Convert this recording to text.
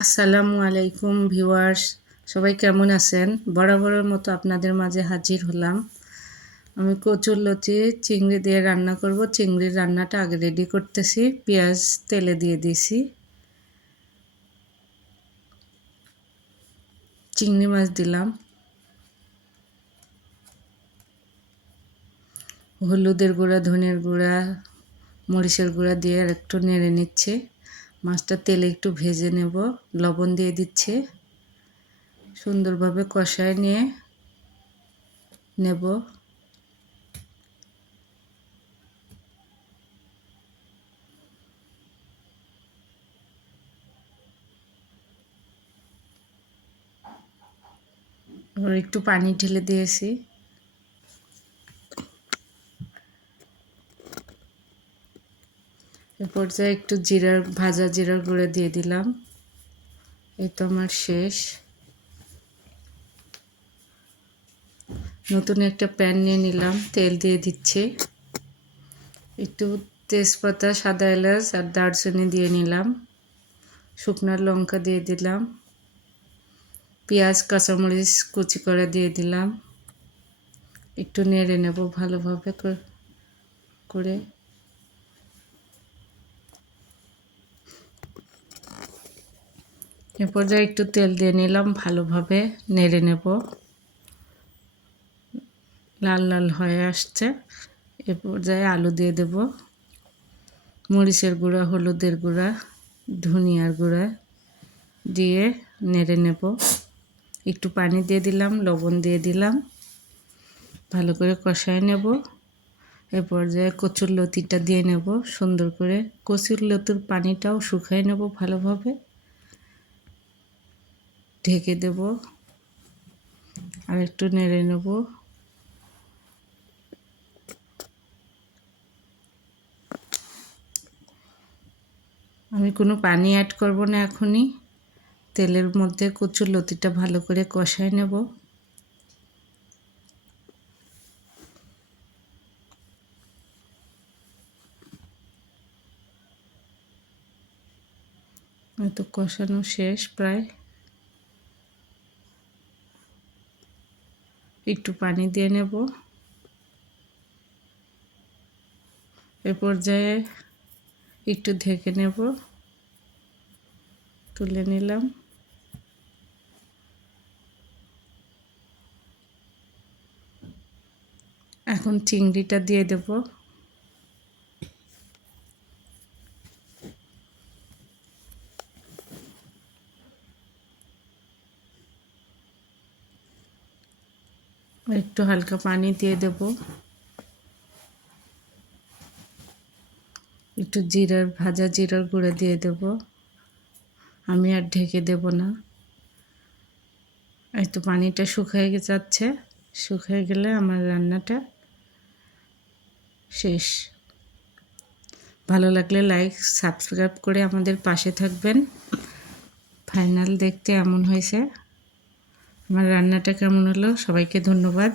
আসসালামু আলাইকুম ভিউয়ার্স, সবাই কেমন আছেন? বরাবরের মতো আপনাদের মাঝে হাজির হলাম। আমি কচুরলতি চিংড়ি দিয়ে রান্না করব। চিংড়ির রান্নাটা আগে রেডি করতেছি। পেঁয়াজ তেলে দিয়ে দিছি। চিংড়ি মাছ দিলাম, হলুদের গুঁড়া, ধনের গুঁড়া, মরিচের গুঁড়া দিয়ে আর একটু নেড়ে নিচ্ছে। মাছটা তেলে একটু ভেজে নেব, লবণ দিয়ে দিচ্ছে, সুন্দরভাবে কষায় নিয়ে নেব। আর একটু পানি ঢেলে দিয়েছি। এ পর্যায়ে একটু ভাজা জিরার গুঁড়ো দিয়ে দিলাম। এই তো আমার শেষ। নতুন একটা প্যান নিয়ে নিলাম, তেল দিয়ে দিচ্ছি। একটু তেজপাতা, সাদা এলাচ আর দারচিনি দিয়ে নিলাম। শুকনো লঙ্কা দিয়ে দিলাম। পেঁয়াজ, কাঁচামরিচ কুচি করে দিয়ে দিলাম। একটু নেড়ে নেব ভালোভাবে করে। এ পর্যায়ে একটু তেল দিয়ে নিলাম, ভালোভাবে নেড়ে নেব। লাল লাল হয়ে আসছে। এ পর্যায়ে আলু দিয়ে দেব। মরিচের গুঁড়া, হলুদের গুঁড়া, ধনিয়ার গুঁড়া দিয়ে নেড়ে নেব। একটু পানি দিয়ে দিলাম, লবণ দিয়ে দিলাম, ভালো করে কষায় নেব। এ পর্যায়ে কচুরলতিটা দিয়ে নেব সুন্দর করে। কচুরলতির পানিটাও শুকায় নেব ভালোভাবে। ঢেকে দেব আর একটু নেড়ে নেব। আমি কোনো পানি অ্যাড করব না এখনই। তেলের মধ্যে কচুরলতিটা ভালো করে কষায় নেব। তো কষানো শেষ প্রায়। একটু পানি দিয়ে নেব। এ পর্যায়ে একটু ঢেকে নেব। তুলে নিলাম। এখন চিংড়িটা দিয়ে দেব। একটু হালকা পানি দিয়ে দেব। একটু ভাজা জিরার গুঁড়ো দিয়ে দেব। আমি আর ঢেকে দেব না। এই তো পানিটা শুকিয়ে যাচ্ছে। শুকিয়ে গেলে আমার রান্নাটা শেষ। ভালো লাগলে লাইক, সাবস্ক্রাইব করে আমাদের পাশে থাকবেন। ফাইনাল দেখতে এমন হয়েছে। আমার রান্নাটা কেমন হলো, সবাইকে ধন্যবাদ।